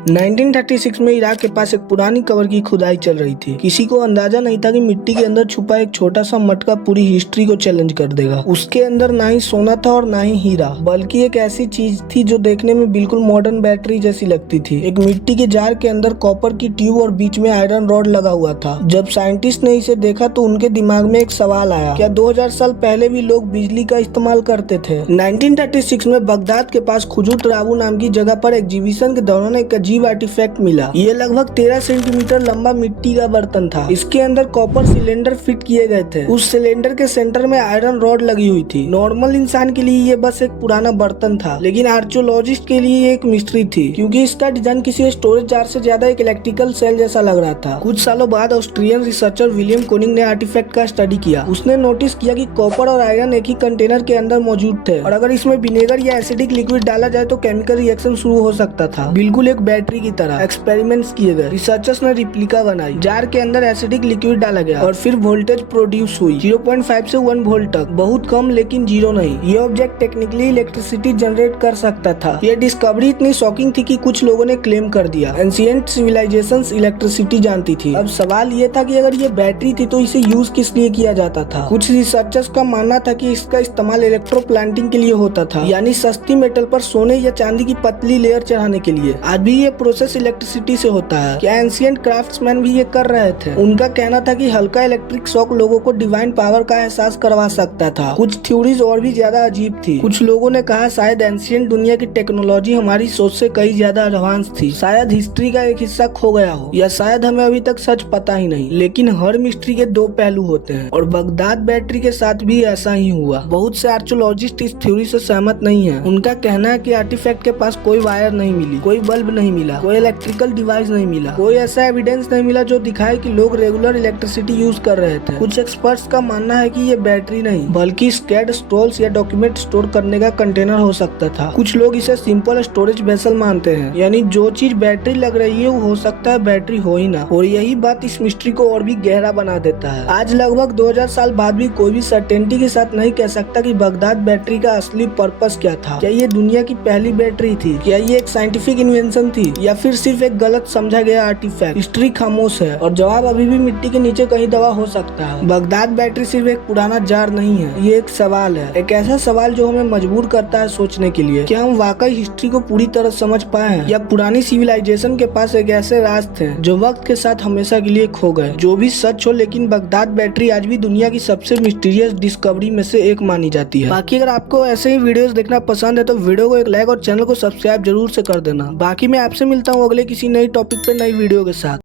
1936 में इराक के पास एक पुरानी कब्र की खुदाई चल रही थी। किसी को अंदाजा नहीं था कि मिट्टी के अंदर छुपा एक छोटा सा मटका पूरी हिस्ट्री को चैलेंज कर देगा। उसके अंदर ना ही सोना था और ना ही हीरा, बल्कि एक ऐसी चीज थी जो देखने में बिल्कुल मॉडर्न बैटरी जैसी लगती थी। एक मिट्टी के जार के अंदर कॉपर की ट्यूब और बीच में आयरन रॉड लगा हुआ था। जब साइंटिस्ट ने इसे देखा तो उनके दिमाग में एक सवाल आया, क्या 2000 साल पहले भी लोग बिजली का इस्तेमाल करते थे? 1936 में बगदाद के पास खुजूत राबू नाम की जगह पर एग्जीबिशन के दौरान एक अजीब आर्टिफैक्ट मिला। ये लगभग 13 सेंटीमीटर लंबा मिट्टी का बर्तन था। इसके अंदर कॉपर सिलेंडर फिट किए गए थे। उस सिलेंडर के सेंटर में आयरन रॉड लगी हुई थी। नॉर्मल इंसान के लिए ये बस एक पुराना बर्तन था, लेकिन आर्कियोलॉजिस्ट के लिए ये एक मिस्ट्री थी, क्योंकि इसका डिजाइन किसी स्टोरेज जार से ज्यादा एक इलेक्ट्रिकल सेल जैसा लग रहा था। कुछ सालों बाद ऑस्ट्रियन रिसर्चर विलियम कोनिंग ने आर्टिफैक्ट का स्टडी किया। उसने नोटिस किया कि कॉपर और आयरन एक ही कंटेनर के अंदर मौजूद थे, और अगर इसमें विनेगर या एसिडिक लिक्विड डाला जाए तो केमिकल रिएक्शन शुरू हो सकता था, बिल्कुल एक बैटरी की तरह। एक्सपेरिमेंट्स किए गए। रिसर्चर्स ने रिप्लिका बनाई। जार के अंदर एसिडिक लिक्विड डाला गया और फिर वोल्टेज प्रोड्यूस हुई 0.5 से 1 वोल्ट तक। बहुत कम, लेकिन जीरो नहीं। ये ऑब्जेक्ट टेक्निकली इलेक्ट्रिसिटी जनरेट कर सकता था। ये डिस्कवरी इतनी शॉकिंग थी कि कुछ लोगों ने क्लेम कर दिया एंशिएंट सिविलाइजेशंस इलेक्ट्रिसिटी जानती थी। अब सवाल ये था कि अगर ये बैटरी थी तो इसे यूज किस लिए किया जाता था? कुछ रिसर्चर्स का मानना था कि इसका इस्तेमाल इलेक्ट्रो प्लांटिंग के लिए होता था, यानी सस्ती मेटल पर सोने या चांदी की पतली लेयर चढ़ाने के लिए। आज भी ये प्रोसेस इलेक्ट्रिसिटी से होता है। क्या एंशिएंट क्राफ्ट्समैन भी ये कर रहे थे? उनका कहना था कि हल्का इलेक्ट्रिक शॉक लोगों को डिवाइन पावर का एहसास करवा सकता था। कुछ थ्योरीज और भी ज्यादा अजीब थी। कुछ लोगों ने कहा शायद एंशिएंट दुनिया की टेक्नोलॉजी हमारी सोच से कई ज्यादा एडवांस थी। शायद हिस्ट्री का एक हिस्सा खो गया हो, या शायद हमें अभी तक सच पता ही नहीं। लेकिन हर मिस्ट्री के दो पहलू होते हैं, और बगदाद बैटरी के साथ भी ऐसा ही हुआ। बहुत से आर्कियोलॉजिस्ट इस थ्योरी से सहमत नहीं है। उनका कहना है कि आर्टिफैक्ट के पास कोई वायर नहीं मिली, कोई बल्ब नहीं मिला, कोई इलेक्ट्रिकल डिवाइस नहीं मिला, कोई ऐसा एविडेंस नहीं मिला जो दिखाए कि लोग रेगुलर इलेक्ट्रिसिटी यूज कर रहे थे। कुछ एक्सपर्ट्स का मानना है कि ये बैटरी नहीं, बल्कि स्कैड स्टोल्स या डॉक्यूमेंट स्टोर करने का कंटेनर हो सकता था। कुछ लोग इसे सिंपल स्टोरेज वेसल मानते हैं, यानी जो चीज बैटरी लग रही है वो हो सकता है बैटरी हो ही ना। और यही बात इस मिस्ट्री को और भी गहरा बना देता है। आज लगभग 2000 साल बाद भी कोई भी सर्टेनिटी के साथ नहीं कह सकता कि बगदाद बैटरी का असली पर्पस क्या था। क्या ये दुनिया की पहली बैटरी थी? क्या ये एक साइंटिफिक इन्वेंशन थी, या फिर सिर्फ एक गलत समझा गया आर्टिफैक्ट? हिस्ट्री खामोश है, और जवाब अभी भी मिट्टी के नीचे कहीं दबा हो सकता है। बगदाद बैटरी सिर्फ एक पुराना जार नहीं है, ये एक सवाल है। एक ऐसा सवाल जो हमें मजबूर करता है सोचने के लिए, क्या हम वाकई हिस्ट्री को पूरी तरह समझ पाए हैं, या पुरानी सिविलाइजेशन के पास एक ऐसे राज थे जो वक्त के साथ हमेशा के लिए खो गए? जो भी सच हो, लेकिन बगदाद बैटरी आज भी दुनिया की सबसे मिस्टीरियस डिस्कवरी में से एक मानी जाती है। बाकी अगर आपको ऐसे ही वीडियोस देखना पसंद है तो वीडियो को एक लाइक और चैनल को सब्सक्राइब जरूर से कर देना। बाकी मैं आपसे मिलता हूँ अगले किसी नई टॉपिक पे नई वीडियो के साथ।